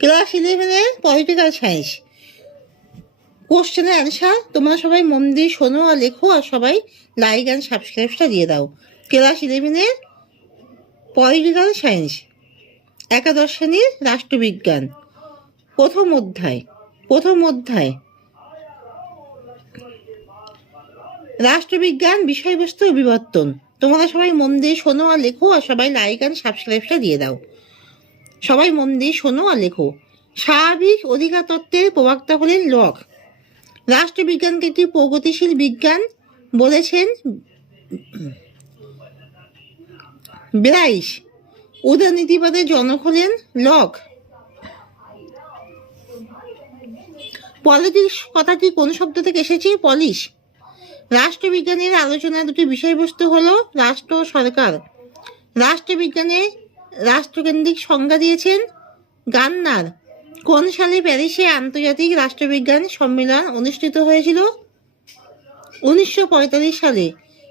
Class 11-এর political science কোশ্চেনের answer তোমরা সবাই মন দিয়ে শোনো আর লেখো, আর সবাই লাইক অ্যান্ড সাবস্ক্রাইবটা দিয়ে দাও। ক্লাস 11-এর পলিটিক্যাল সায়েন্স একাদশ শ্রেণীর রাষ্ট্রবিজ্ঞান প্রথম অধ্যায় রাষ্ট্রবিজ্ঞান বিষয়বস্তু ও বিবর্তন। তোমরা সবাই মন দিয়ে শোনো আর লেখো, আর সবাই লাইক অ্যান্ড সাবস্ক্রাইবটা দিয়ে দাও। সবাই মন দিয়ে শোনো আর লেখো। স্বাভাবিক অধিকার তত্ত্বের প্রবক্তা হলেন লক। রাষ্ট্রবিজ্ঞানকে একটি প্রগতিশীল বিজ্ঞান বলেছেন ব্রাইস। উদারনীতিবাদের জনক হলেন লক। পলিটিক্স কথাটি কোন শব্দ থেকে এসেছে? পলিশ। রাষ্ট্রবিজ্ঞানের আলোচনার দুটি বিষয়বস্তু হলো রাষ্ট্র ও সরকার। রাষ্ট্রবিজ্ঞানে রাষ্ট্রকেন্দ্রিক সংজ্ঞা দিয়েছেন গার্নার। কোন সালে প্যারিসে আন্তর্জাতিক রাষ্ট্রবিজ্ঞান সম্মেলন অনুষ্ঠিত হয়েছিল? 1945 সালে।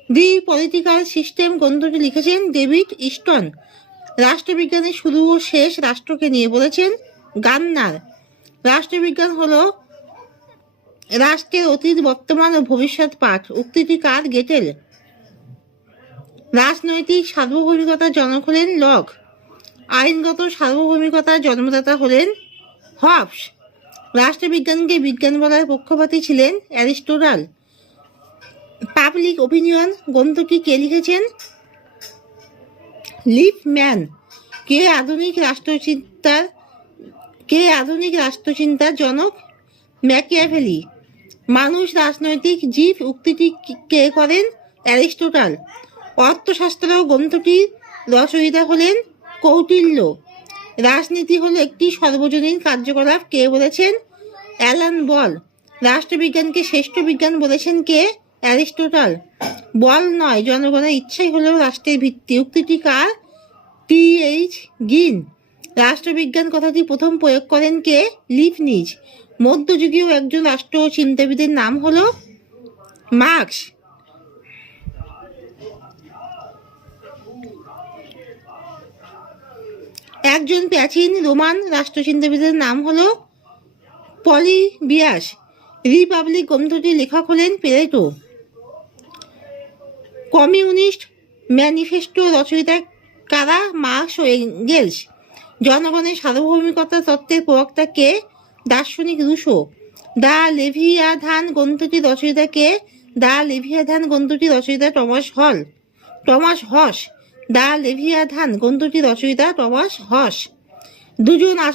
দি পলিটিক্যাল সিস্টেম গ্রন্থটি লিখেছেন ডেভিড ইস্টন। রাষ্ট্রবিজ্ঞানের শুরু ও শেষ রাষ্ট্রকে নিয়ে বলেছেন গার্নার। রাষ্ট্রবিজ্ঞান হলো রাষ্ট্রের অতীত, বর্তমান ও ভবিষ্যৎ পাঠ। উক্তিটি কার? গেটেল। রাজনৈতিক সার্বভৌমিকতার জনক হলেন লক। আইনগত সার্বভৌমিকতার জন্মদাতা হলেন হবস। রাষ্ট্রবিজ্ঞানকে বিজ্ঞান বলার পক্ষপাতী ছিলেন অ্যারিস্টটল। পাবলিক ওপিনিয়ন গ্রন্থটি কে লিখেছেন? লিপম্যান। কে আধুনিক রাষ্ট্রচিন্তার জনক? ম্যাকিয়াভেলি। মানুষ রাজনৈতিক জীব উক্তিটি কে করেন? অ্যারিস্টটল। অর্থশাস্ত্র গ্রন্থটির রচয়িতা হলেন কৌটিল্য। রাজনীতি হলো একটি সর্বজনীন কার্যকলাপ কে বলেছেন? Alan Ball. রাষ্ট্রবিজ্ঞানকে শ্রেষ্ঠ বিজ্ঞান বলেছেন কে? অ্যারিস্টটল। বল নয়, জনগণের ইচ্ছাই হলো রাষ্ট্রের ভিত্তি। উক্তিটি কার? টি.এইচ. গ্রিন। রাষ্ট্রবিজ্ঞান কথাটি প্রথম প্রয়োগ করেন কে? লিবনিজ। মধ্যযুগীয় একজন রাষ্ট্র ও চিন্তাবিদের নাম হলো মার্কস। একজন প্রাচীন রোমান রাষ্ট্রচিন্তাবিদের নাম হলো পলিবিয়াস। রিপাবলিক গ্রন্থটির লেখক হলেন প্লেটো। কমিউনিস্ট ম্যানিফেস্টো রচয়িতা কারা? মার্কস ও এঙ্গেলস। জনগণের সার্বভৌমিকতা তত্ত্বের প্রবক্তা কে? দার্শনিক রুশো। দ্য লেভিয়াথান গ্রন্থটির রচয়িতা কে? দ্য লেভিয়াথান গ্রন্থটির রচয়িতা টমাস হস। দ্য লেভিয়াথান গ্রন্থটির রচয়িতা টমাস হস। দুজন